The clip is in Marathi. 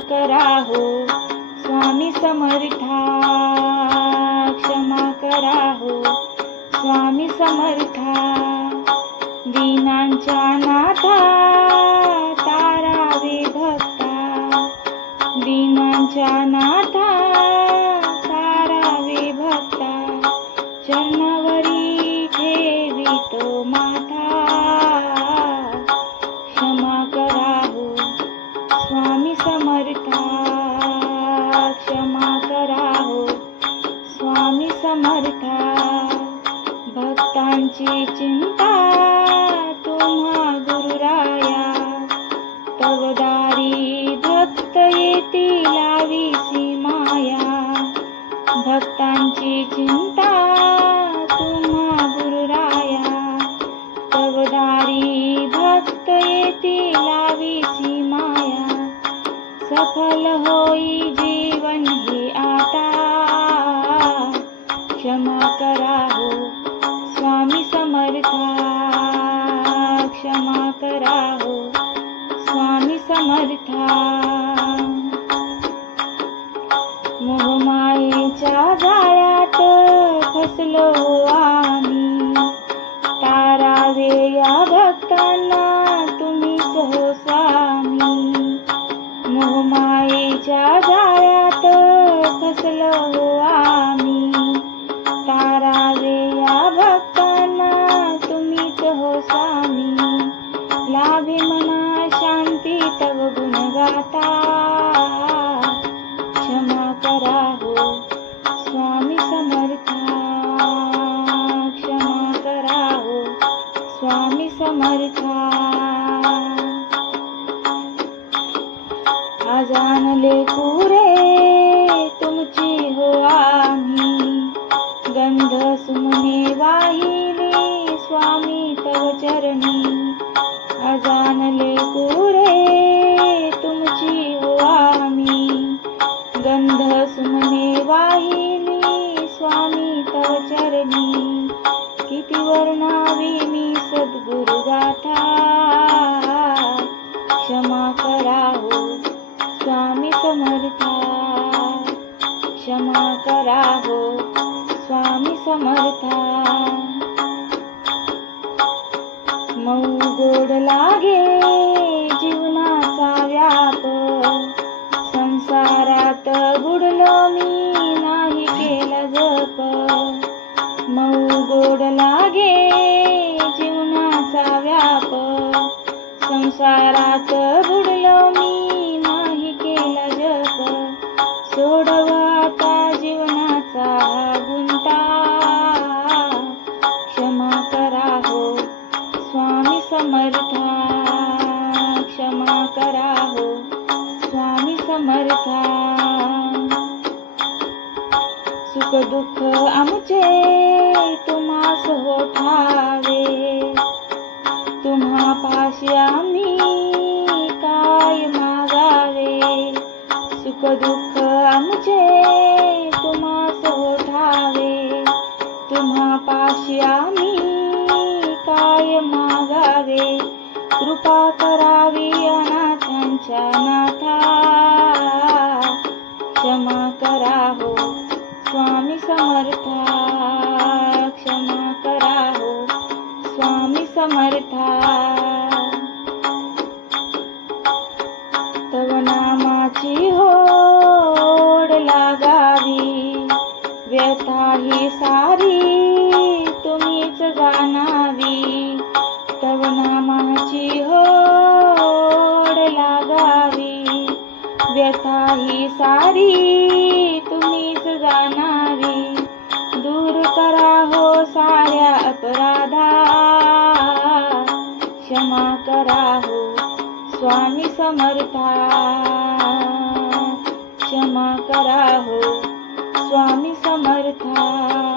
करा हो स्वामी समर्था क्षमा करा हो स्वामी समर्था दीनांच्या नाथा तारावे भक्ता. दीनांच्या नाथा समर्था. भक्तांची चिंता तुम्हा गुरुराया. तवदारी भक्त येती लावीसी माया. भक्तांची चिंता तुम्हा गुरुराया. तवदारी भक्त येती लावीसी माया. सफल होई जीवन राहो स्वामी समर्था. मोहमाईच्या जाळ्यात फसलो आम्ही. तारावे या भक्तांना तुम्हीच हो स्वामी. मोहमाईच्या जाळ्यात फसलो स्वामी समर्था पुरे तुमची हो आम्ही. गंध सुमने वाहिली स्वामी तव चरणी. अजानले पुरे तुमची हो आम्ही. गंध सुमने वाहिली स्वामी तव चरणी. किती वर्णा समर्था। क्षमा करा हो स्वामी समर्था। मऊ गोड लागे जीवनाचा व्याप। संसारात बुडलो मी नाही केला जप। मऊ गोड लागे जीवनाचा व्याप। संसारात बुड समर्था. सुख दुःख आमचे तुम्हास हो ठावे तुम्हा पाशी आम्ही काय मागावे? सुख दुःख आमचे तुम्हास हो ठावे तुम्हा पाशी आम्ही काय मागावे? कृपा करावी समर्था क्षमा करा हो स्वामी समर्था. तव नामाची होड लागावी व्यथा ही सारी तुम्हीच जाणावी. तव नामाची होड लागावी व्यथा ही सारी राधा क्षमा करा हो स्वामी समर्था. क्षमा करा हो स्वामी समर्था.